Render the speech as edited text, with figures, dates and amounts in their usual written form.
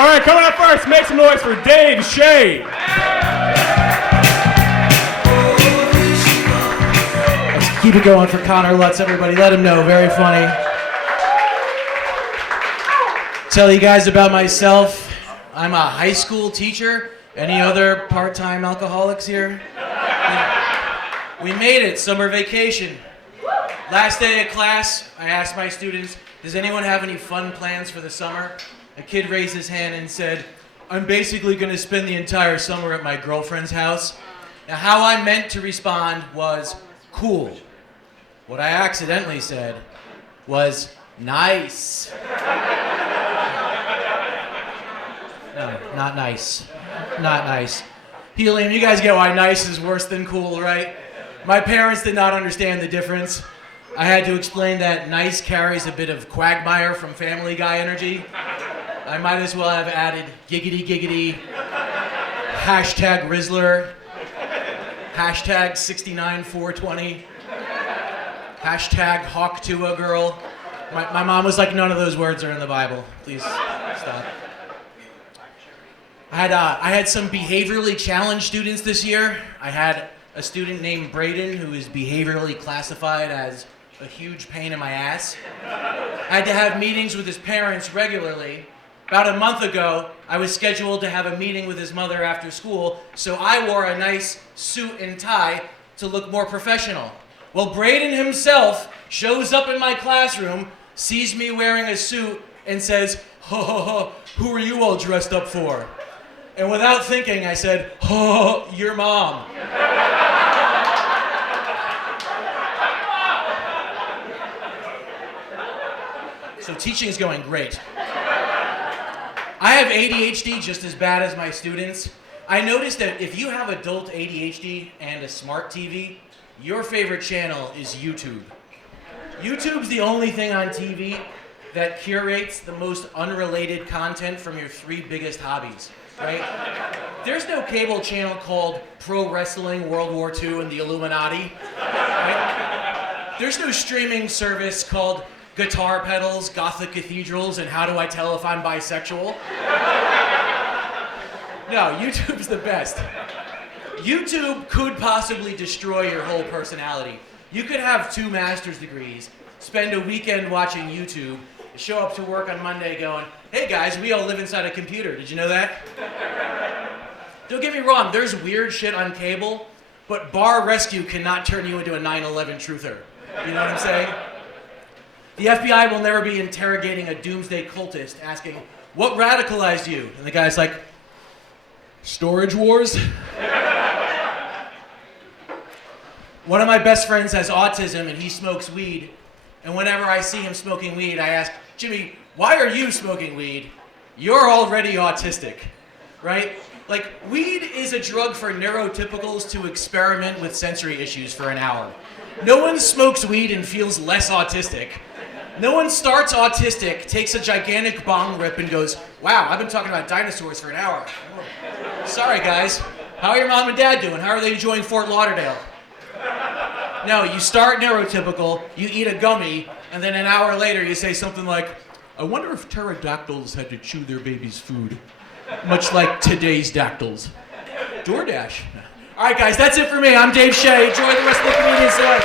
All right, coming up first, make some noise for Dave Shay. Let's keep it going for Connor Lutz, everybody. Let him know. Very funny. Tell you guys about myself. I'm a high school teacher. Any other part-time alcoholics here? We made it, summer vacation. Last day of class, I asked my students, does anyone have any fun plans for the summer? A kid raised his hand and said, I'm basically going to spend the entire summer at my girlfriend's house. Now, how I meant to respond was, cool. What I accidentally said was, nice. No, not nice. Not nice. Helium, you guys get why nice is worse than cool, right? My parents did not understand the difference. I had to explain that nice carries a bit of Quagmire from Family Guy energy. I might as well have added giggity giggity, hashtag Rizzler, hashtag 69420, hashtag Hawk to a girl. My mom was like, none of those words are in the Bible. Please stop. I had some behaviorally challenged students this year. I had a student named Braden who is behaviorally classified as a huge pain in my ass. I had to have meetings with his parents regularly. About a month ago, I was scheduled to have a meeting with his mother after school, so I wore a nice suit and tie to look more professional. Well, Braden himself shows up in my classroom, sees me wearing a suit, and says, ho ho ho, who are you all dressed up for? And without thinking, I said, oh, your mom. So teaching's going great. I have ADHD just as bad as my students. I noticed that if you have adult ADHD and a smart TV, your favorite channel is YouTube. YouTube's the only thing on TV that curates the most unrelated content from your three biggest hobbies, right? There's no cable channel called Pro Wrestling, World War II, and the Illuminati, right? There's no streaming service called Guitar Pedals, Gothic Cathedrals, and How Do I Tell If I'm Bisexual? No, YouTube's the best. YouTube could possibly destroy your whole personality. You could have 2 master's degrees, spend a weekend watching YouTube, show up to work on Monday going, hey guys, we all live inside a computer. Did you know that? Don't get me wrong, there's weird shit on cable, but Bar Rescue cannot turn you into a 9/11 truther. You know what I'm saying? The FBI will never be interrogating a doomsday cultist asking, what radicalized you? And the guy's like, storage wars? One of my best friends has autism and he smokes weed. And whenever I see him smoking weed, I ask, Jimmy, why are you smoking weed? You're already autistic, right? Like, weed is a drug for neurotypicals to experiment with sensory issues for an hour. No one smokes weed and feels less autistic. No one starts autistic, takes a gigantic bong rip and goes, wow, I've been talking about dinosaurs for an hour. Oh. Sorry guys, how are your mom and dad doing? How are they enjoying Fort Lauderdale? No, you start neurotypical, you eat a gummy, and then an hour later you say something like, I wonder if pterodactyls had to chew their baby's food, much like today's dactyls. DoorDash. All right, guys, that's it for me. I'm Dave Shay. Enjoy the rest of the comedian's life.